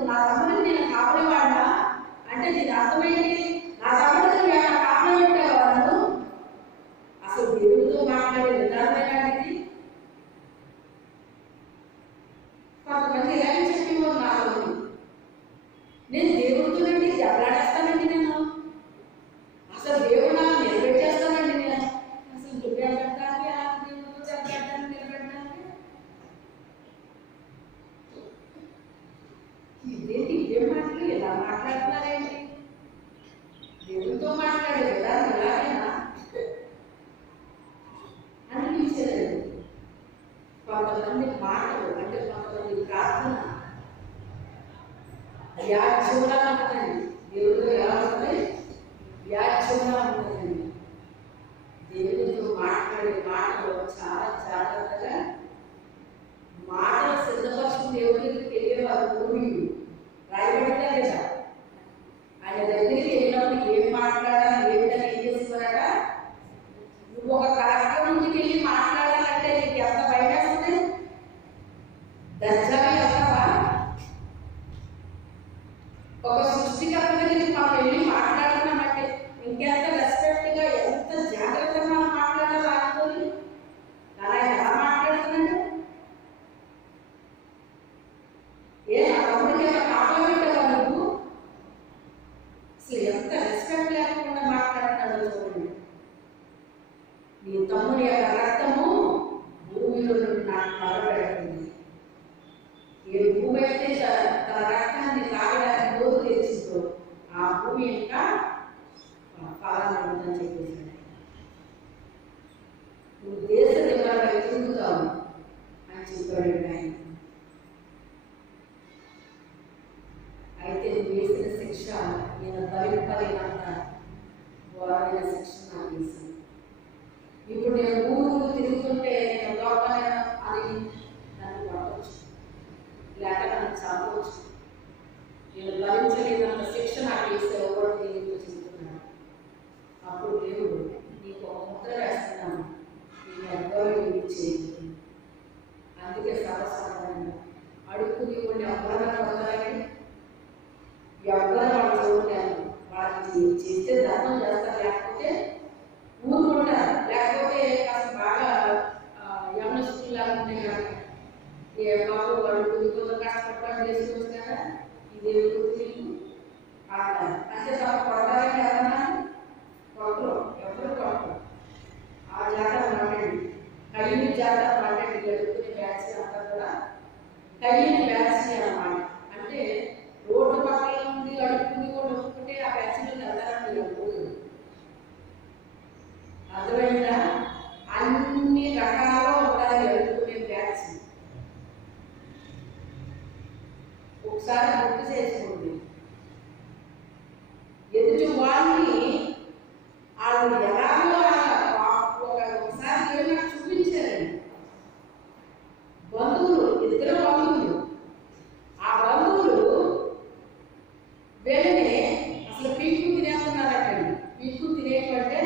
నా తమ్ముడిని నేను కాపాడేవాడా అంటే దీని అర్థమైంది. నా తమ్ముడిని నేను కాపాడేవాడు. అసలు దేవుడితో మాట్లాడే విధానమైనది. కొంతమంది ఇలాగే చెప్పేవారు నాకు, నేను దేవుడితోనండి దెబ్బలాడేస్తానండి, నేను అసలు దేవుడు నాకు నిలబెట్టేస్తానండి. నేను అసలు నిలబెట్టడానికి దేవుడితో దెబ్బలాడడానికి నిలబెట్టడానికి ఇదేంటి? ఇదే మాటలు ఇలా మాట్లాడుతున్నారేంటి? దేవుడితో మాట్లాడే విధానం ఎలాగైనా అనిపించలేదు. కొంతమంది మాటలు అంటే కొంతమంది ప్రార్థన వ్యాజ్యంగా ఉంటుందండి. దేవుడు ఎలా ఉంటుంది? వ్యాజ్యంగా ఉంటుందండి. ఒక కలెక్టర్ ముందుకు వెళ్ళి మాట్లాడాలంటే నీకు ఎంత భయం వేస్తుంది? దర్జాగా వెళ్తావా? ఒక సృష్టికర్త దగ్గరికి మనం వెళ్ళి మాట్లాడుతున్నామంటే ఇంకెంత రెస్పెక్ట్గా ఎంత జాగ్రత్తగా మనం మాట్లాడాలి అనుకోని. కానీ ఆయన ఎలా మాట్లాడుతున్నాడు? ఏ నా తమ్ముడికి ఏమైనా కాపాడేటవా నువ్వు? అసలు ఎంత రెస్పెక్ట్ లేకుండా మాట్లాడుతున్నాడో చూడండి. నీ తమ్ముడి యొక్క రక్తము భూమిలో నాకు మరపెడుతుంది. ఏ భూమి అయితే తన రక్తాన్ని తాగడానికి నోరు తెచ్చిందో ఆ భూమి ఇంకా ఫలాన్ని ఉందని చెప్పేసాడు. నువ్వు దేశ దివాళ తిరుగుతావు అని చెప్పాడు ఆయన. అయితే నువ్వు వేసిన శిక్ష నేను భరింపలేనంత ఘోరమైన శిక్ష నాకు వేసాను. ఇప్పుడు నేను ఊరు తిరుగుతుంటే నేను దొరకలేను అని నన్ను కొట్టవచ్చు, లేక నన్ను చంపవచ్చు. నేను భరించలేనంత శిక్ష నాకు వేస్తే ఎవరు దేవుడు చెబుతున్నాడు. అప్పుడు దేవుడు నీకు ఒక ముద్ర వేస్తున్నాను, నేను ఎవ్వరూ ఏమి చేయలేదు. అందుకే సర్వసాధారణంగా అడుక్కుని ఉండి ఎవరైనా కొడతారని ఎవరు వాళ్ళు చూడలేను. వాళ్ళకి చేస్తే ధర్మం చేస్తారు, లేకపోతే ఊరుకుంటారు, లేకపోతే కాస్త బాగా యమనస్తులాగా ఉంటాయి కదా. ఏ బాబు వాడు కొంచెం కష్టపడతాడు చేసుకోవచ్చు కదా, ఇదే నీకు ఆడతారు. అంటే తమ కొడతారని ఎవరన్నా కొట్టరు, ఎవరు కొట్టరు. ఆ జాతర మాట్లాడి కయ్యని జాతర మాట్లాడి గడుపుకునే బ్యాచ్ అంతా కూడా కయ్యని బ్యాచ్ అన్నమాట. అంటే రోడ్డు పక్కన నుండి అడుక్కుని కూడా ఒప్పుకుంటే ఆ బ్యాచ్లో వెళ్తారని పోదు. అర్థమైందా? అన్ని రకాల ఉంటాయి అడుక్కునే బ్యాచ్. ఒకసారి గుర్తు చేసుకోండి. ఎదుటి వాళ్ళని వాళ్ళు ఎలాగో ఒకసారి ఏమైనా చూపించారండి. బంధువులు, ఇద్దరు బంధువులు, ఆ బంధువులు వీళ్ళని అసలు పీక్కు తినేస్తున్నారటండి. పీక్కు తినేయమంటే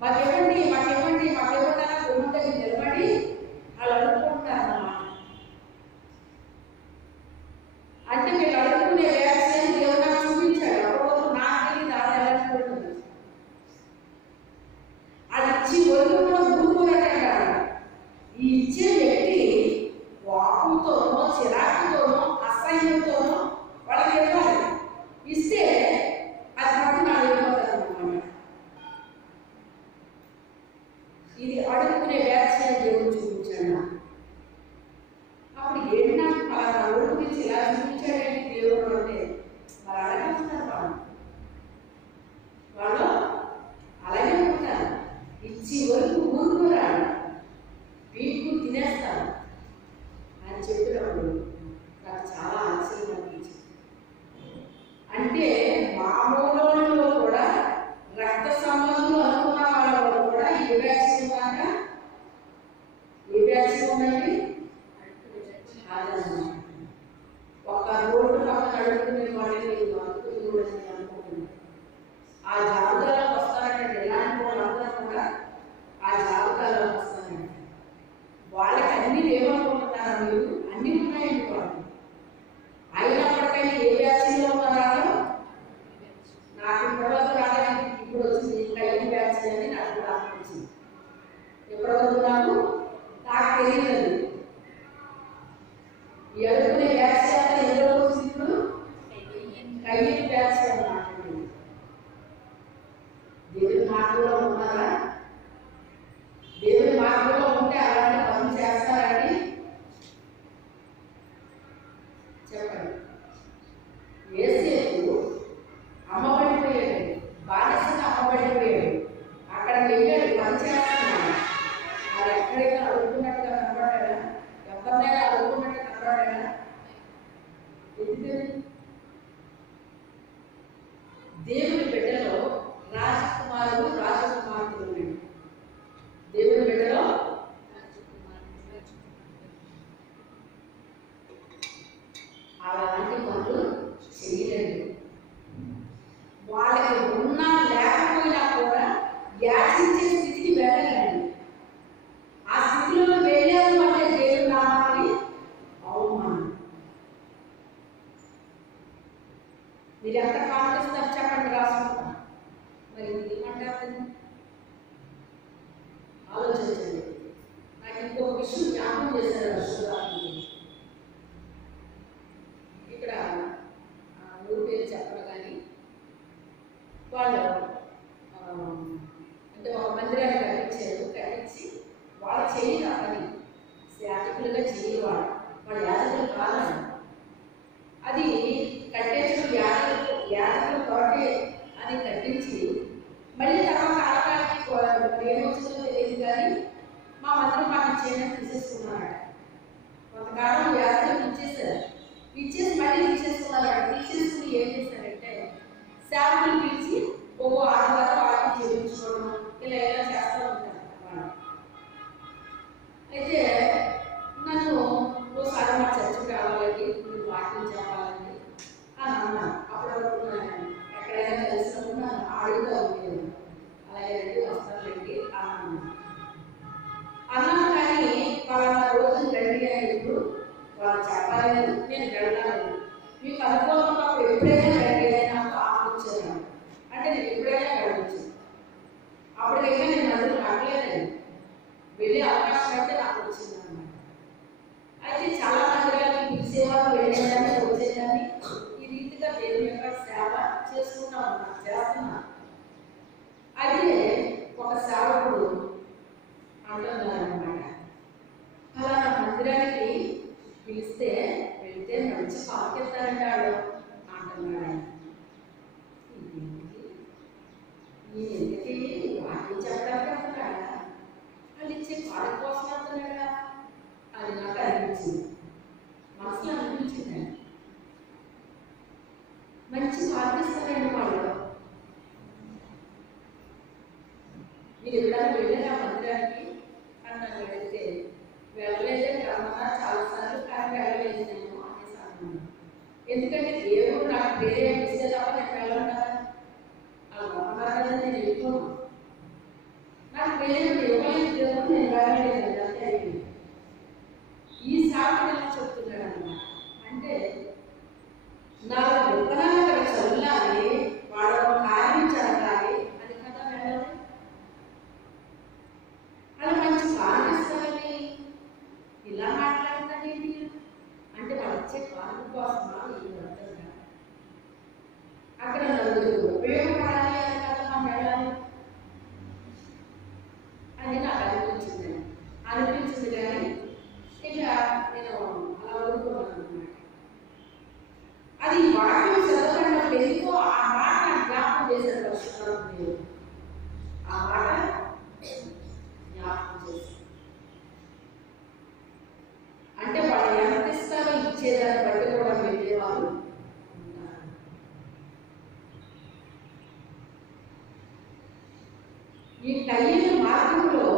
మాకేమండి మాకేమండి మాకేమంటే గుమ్మ దగ్గర నిలబడి వాళ్ళు అడుక్కుంటారన్నమాట. అంటే మీరు అడుక్కునే వ్యాక్సిన్ దేవుడు నాకు చూపించాడు. అప్పుడు నాకు తెలియదు ఆడాలనుకుంటుంది. అది ఇచ్చి ఒళ్ళు కూడా ఊరుకోరటండి. ఈ ఇచ్చే వ్యక్తి వాకుతోనో చిరాకుతోనో అసహ్యంతోనో వాళ్ళకి ఇవ్వాలి. ఇస్తే అది పట్టు నాకు వెళ్ళిపోతుంది అన్నమాట. ఇది అడుక్కునే వ్యాక్సిన్ దేవుడు చూపించాడు. అప్పుడు ఏంటన్నా పలానా రోడ్డు గురించి ఇలా చూపించాడేంటి దేవుడు అంటే మరి అలాగే ఉంటారు వాళ్ళు అలాగే ఉంటారు. ఇచ్చి వరకు ఊరుకురాడు, పీక్కు తినేస్తాను అని చెప్పినప్పుడు నాకు చాలా ఆశ్చర్యం అనిపించింది. అంటే మామూలులో కూడా రక్త సంబంధం అనుకున్న వాళ్ళలో కూడా ఏ వ్యాక్సిన్ ఉన్నాక ఏ వ్యాక్సిన్ ఉందండి? ఒక రోడ్డు పక్కన అడుగుతున్న వాళ్ళని అనుకుంటున్నాను. ఆ జాబితాలో వస్తారంటే ఎలాంటి వాళ్ళందరూ కూడా ఆ జాబితాలో వస్తారంటే వాళ్ళకి అన్ని లేవనుకుంటున్నారు. మీరు అన్ని ఉన్నాయండి వాళ్ళు. అయినప్పటికైనా ఏ వ్యాక్సిన్లో ఉన్నారో నాకు ఇప్పటివరకు రాలేదు, ఇప్పుడు వచ్చింది ఇంకా ఏ వ్యాక్సిన్ అని నాకు కూడా వచ్చింది. ఎప్పటివరకు నాకు తెలియదు. ఈ అడుగునే వ్యాక్సిన్ అంతా ఎందులో వచ్చింది? ఇప్పుడు కయ్యని వ్యాక్సిన్ అన్నమాట. దేవుని మార్గంలో ఉన్నారా? దేవుని మార్గంలో ఉంటే అలాంటి పనులు చేస్తారండి? చెప్పండి. యేసేపు అమ్మబడిపోయాడు, బానిసగా అమ్మబడిపోయాడు. అక్కడ వెళ్ళాడు, పని చేస్తున్నాడు. అది ఎక్కడైనా అడుగుతున్నట్టుగా కనబడ్డా? ఎవరినైనా అడుగుతున్నట్టు కనబడ్డా? ఎందుకని? దేవుని బిడ్డలో రాజకుమారుడు రాజకుమార్తెలు. దేవుని బిడ్డలో అలాంటి పనులు చేయలేదు. వాళ్ళకి ఉన్నా లేకపోయినా కూడా యాచించే స్థితికి వెళ్ళాలండి. ఆలోచించండి. నాకు ఇంకొక విషయం జ్ఞాపకం చేశారు అశ్వరాత్రి. ఇక్కడ ఊరి పేరు చెప్పరు కానీ వాళ్ళు అంటే ఒక మందిరాన్ని కట్టించి వాళ్ళ చెయ్యి పని యాజకులుగా చెయ్యి వాళ్ళ యాజకులు కాదని అది కట్టేసిన యాజకులు తోటే అని కట్టించి మళ్ళీ తర్వాత కాలకాలకి ఏమొచ్చిందో తెలియదు కానీ మా మందిరం మాకు ఇచ్చేయని తీసేసుకున్నారట. కొంతకాలం యాజకులు ఇచ్చేసి మళ్ళీ తీసేసుకున్నారట. తీసేసుకుని ఏం చేశారంటే సేవకులు పిలిచి ఒక్కో ఆడవారు వాళ్ళకి చేయించుకోవడం ఇలా చేస్తూ ఉంటారు వాళ్ళు. అయితే నన్ను ఓసారి మా చర్చకు రావాలండి, మీరు వాకింగ్ చెప్పాలండి అని అన్నాను. అప్పుడు ఎక్కడైనా కలిసినప్పుడు నన్ను అడుగుతూ ఉండేది. అలాగే రండి వస్తానండి అన్నాను. కానీ పలానా రోజు రండి అని ఇప్పుడు వాళ్ళు చెప్పాలని నేను వెళ్ళాలి. మీకు అనుకోవడం ఎప్పుడైనా రండి అని నాకు ఆలోచించాను. అంటే నేను ఎప్పుడైనా వెళ్ళవచ్చు. అప్పటికైతే నేను అందరూ రావట్లేదండి. వెళ్ళే అవకాశం అయితే నాకు వచ్చిందన్నమాట. అయితే చాలా మందిరాలకి పిలిచేవారు, వెళ్ళేదాన్ని, వచ్చేదాన్ని. ఈ రీతిగా దేవుని యొక్క సేవ చేస్తున్నాను. అయితే ఒక సేవకుడు అంటున్నారన్నమాట, ఫలానా మందిరానికి పిలిస్తే వెళ్తే మంచి పాకెత్తారంటాడు అంటున్నాడు. ఎందుకు వాటిని చెప్పడానికి వస్తున్నాడా, వాళ్ళు ఇచ్చే పాల కోసం వస్తున్నాడా అని నాకు అనిపించింది. మనసులో అనిపించిందండి. మంచి పాటిస్తారండి వాళ్ళు. మీరు ఎప్పుడైనా వెళ్ళారా మందిరానికి అని నన్ను అడిగితే వెళ్ళలేదే రమ్మన్నా చాలాసార్లు, కానీ వెళ్ళలేదు నేను అనేసి అన్నాను. ఎందుకంటే దేవుడు నాకు వేరే ఇస్తే తప్ప నేను వెళ్ళను కదా. అలా రమ్మన్నారు కదా, నేను వెళ్ళిపోను. నాకు వేరే ఇవ్వలేదు దేవుడు, నేను వెళ్ళలేదు అంతే అయిపోయింది. ఈ సాగుడు ఎలా చెప్తున్నాడు అన్నమాట. అంటే నాలుగు విత్తనాలు అక్కడ చల్లాలి, వాడు కార్యం చల్లాలి అది కదా వెళ్ళాలి. అలా మంచి పాటిస్తారని ఇలా మాట్లాడతానేంటి అంటే వాళ్ళు ఇచ్చే పాలన కోసమా ఈ అర్థం కాదు. అక్కడ నలుగురు ఉపయోగపడాలి అని కదా మనం వెళ్ళాలి అని నాకు అనిపించింది కానీ ఇక నేను అలా వదులుకున్నాను అన్నమాట. అది వాక్యం చదవడం ఎందుకో ఆ మాట జ్ఞాపకం చేశారు పరిశుద్ధాత్మ. ఆ మాట జ్ఞాపకం చేశారు. అంటే వాళ్ళు ఎంత ఇస్తారో ఇచ్చేదాన్ని బట్టి కూడా వెళ్ళేవాళ్ళు ఉన్నారు. ఈ కయ్యని మార్గంలో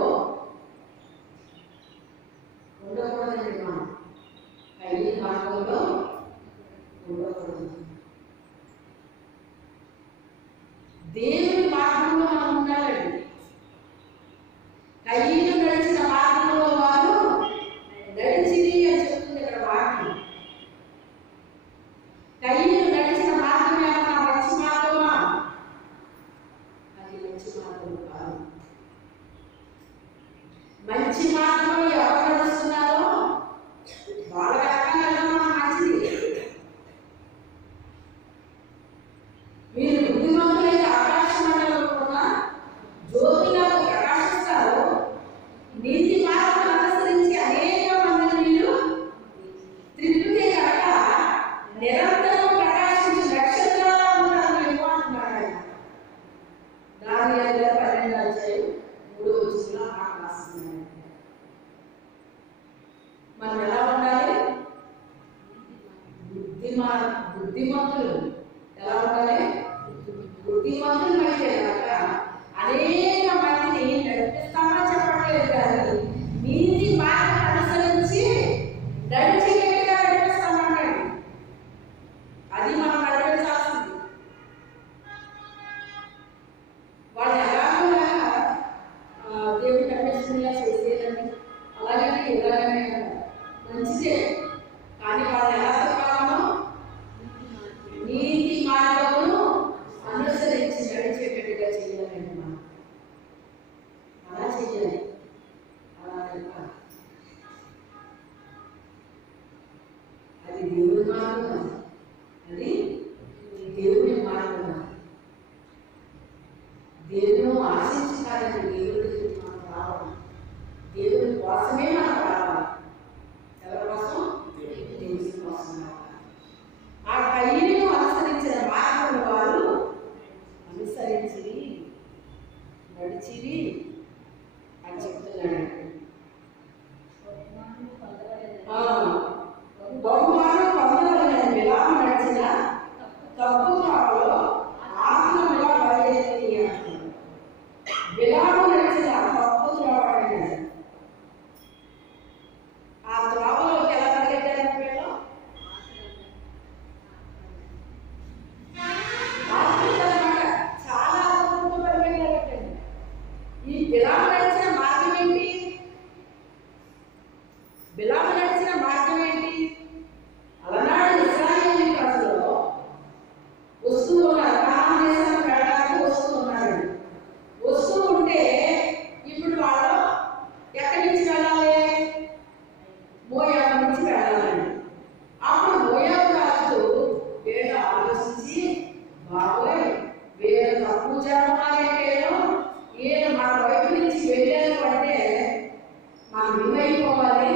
ఏమైపోవాలి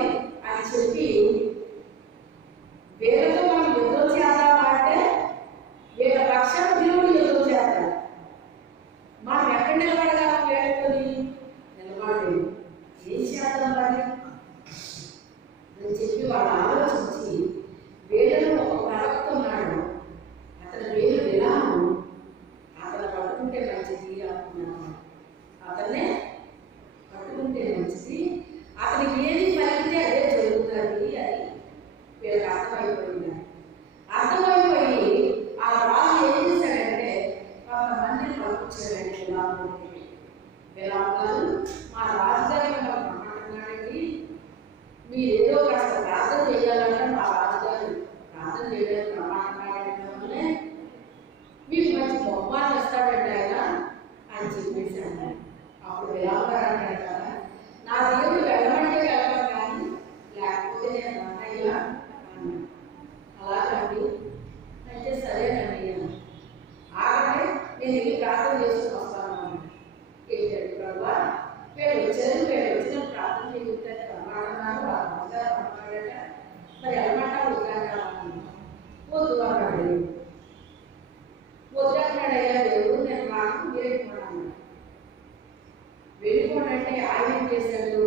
అని చెప్పి వీళ్ళతో మనం యుద్ధం చేద్దామంటే వీళ్ళ పక్షాన దేవుడు యుద్ధం చేస్తాడు. మనం ఎక్కడ నిలబడగలం? వేడుకొని నిలబడి ఏం చేద్దాం మరి అని చెప్పి వాళ్ళు ఆలోచించి వీళ్ళలో ఒక ప్రవక్త ఉన్నాడు, అతని పేరు బిలాము. అతను పట్టుకుంటే మంచిది అనుకున్నాను. అతన్నే పట్టుకుంటే మంచిది, అతనికి ఏది పలికితే అదే జరుగుతుంది అని వీళ్ళకి అర్థమైపోయింది. అర్థమైపోయి ఆ రాజు ఏం చేశాడంటే కొంతమందిని పంపించాడండి బిలాము. బిలాము గారు, మా రాజుగారి మాట్లాడుతున్నాడండి, మీరు ఏదో కాస్త ప్రార్థన చేయాలంటే మా రాజుగారు ప్రార్థన చేయడానికి మాట్లాడటంలోనే మీకు మంచి బొమ్మలు ఇస్తాడంటే ఆయన అని చెప్పేసి అన్నారు. అప్పుడు బిలాము గారు అంటాడు కదా, నా దేవుడు వెళ్ళమంటే వెళ్ళాలి కానీ లేకపోతే నేను అన్నయ్యా అన్నాడు. అలాగండి అంటే సరేనండి అన్న. ఆగండి నేను వెళ్ళి ప్రార్థన చేసుకుని వస్తాను అన్నాడు. ఏంటంటే ప్రభా వీళ్ళు వచ్చారు, వీళ్ళు వచ్చిన ప్రార్థన చేయకుంటే ప్రమాణన్నారు, ఆ రాజుగారు అన్నాడట, మరి అనమాట వద్దంటాను. వద్దు అన్నాడు. వద్దన్నాడయ్యా దేవుడు, నేను రాను, వెళ్ళిపోయాను. వెళ్ళిపోనంటే ఆయన ఏం చేశాడు,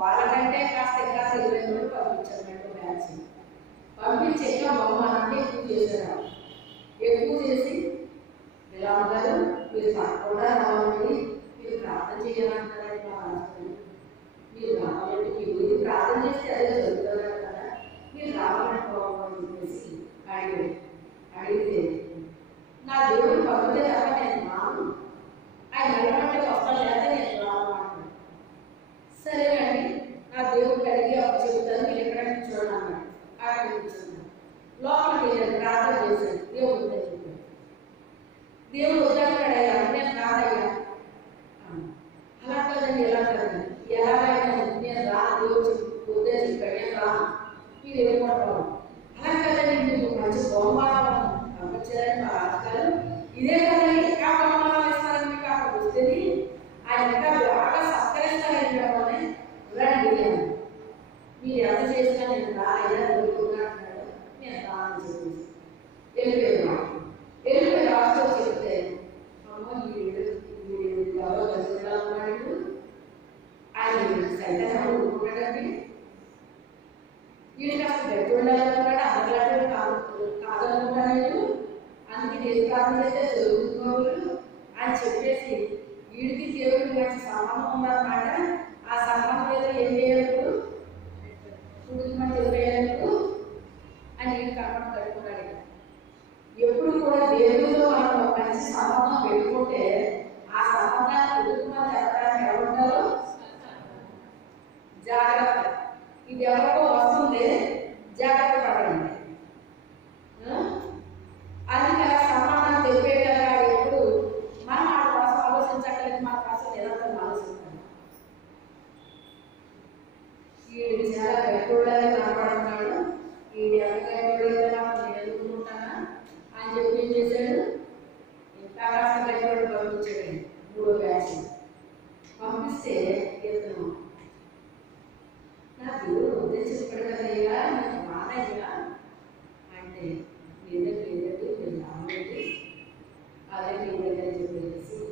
వాళ్ళకంటే కాస్త ఇంకా 20 మంది పంపించాడు బ్యాచ్. పంపించి ఇంకా బహుమానాన్ని ఎక్కువ చేశారు. ఎక్కువ చేసి బిలాము గారు మీరు తప్పకుండా రావాలండి, మీరు ప్రార్థన చేయాలంటారండి మా రాజుగారు, మీరు రావాలంటే మీరు ప్రార్థన చేస్తే అదే జరుగుతుంది కదా, మీరు రావాలని పోవాలని చెప్పేసి అడిగితే నా దేవుడు పంపితే తప్ప నేను రాను, ఆయన వెళ్ళమంటే వస్తాను లేదా నేను రావాలంటాను. సరేనండి నా దేవుడికి అడిగి అప్పుడు చెబుతాను, మీరు ఎక్కడ కూర్చోండి అన్నాడు. అక్కడ కూర్చున్నాను. లోపలికి వెళ్ళాను, ప్రార్థన చేశాను. దేవుడు చెప్పాడు. దేవుడు వద్దన్నాడయ్యా, నేను రాదయ్యా. అలా కదండి, ఎలా కదండి, ఎలాగైనా నేను రా, దేవుడు వద్దే చెప్పాడు, నేను రాను, మీరు వెళ్ళిపోవడం. అలా కదండి, మీకు మంచి బహుమానం పంపించారని మా రాజుగారు, ఇదే కదండి ఇంకా బహుమానాలు ఇస్తారని మీకు అక్కడ వస్తుంది, ఆయన ఇంకా బాగా సత్కరిస్తారని చెప్పాలని రండి అని. మీరు ఎంత చేసినా నేను రాయ్యా దొరుకుతున్నా అంటున్నాడు. నేను రాని చెప్పేసి వెళ్ళిపోయి రాష్ట్రం చెప్తే అమ్మ ఈ ఎవరో గజున్నాడు, ఆయన సైతం ఊరుకున్నాడండి, వీడు కాస్త గట్టి ఉండాలనుకున్నాడు, అందరిలాంటి కాదనుకున్నాడు, అందుకే నేను ప్రార్థన చేస్తే జరుగుతున్నారు అని చెప్పేసి వీడికి దేవుడికి మంచి సంబంధం ఉందన్నమాట. ఆ సంబంధం ఏదో ఏం చేయాలి, చూడుకు మంచి తెలియలేదు అని వీడు కనపడ కట్టుకున్నాడు. ఎప్పుడు కూడా దేవుడితో మనం ఒక మంచి సంబంధం పెట్టుకుంటే ఆ సంబంధాన్ని కుదురుకుమని చెప్పడానికి ఎవరుంటారు? జాగ్రత్త, ఇది ఎవరికో వస్తుంది, జాగ్రత్త పడండి. అందుకే ఆ సంబంధాన్ని తెలిపేటగా ఎప్పుడు మనం ఆ కోసం ఆలోచించట్లేదు, మన కోసం నిరంతరం ఆలోచిస్తాం. వీడు చాలా గట్టివాడని కనపడుతున్నాడు, వీడు ఎవరికైనా నేను ఎదుర్కొంటానా అని చెప్పి ఏం చేశాడు, ఇంకా కాస్త గట్టివాడు పంపించాడు. 3వ బ్యాచ్ పంపిస్తే ఇతను నా దేవుడు వద్దే చెప్పాడు కదయ్యా, నేను రానయ్యా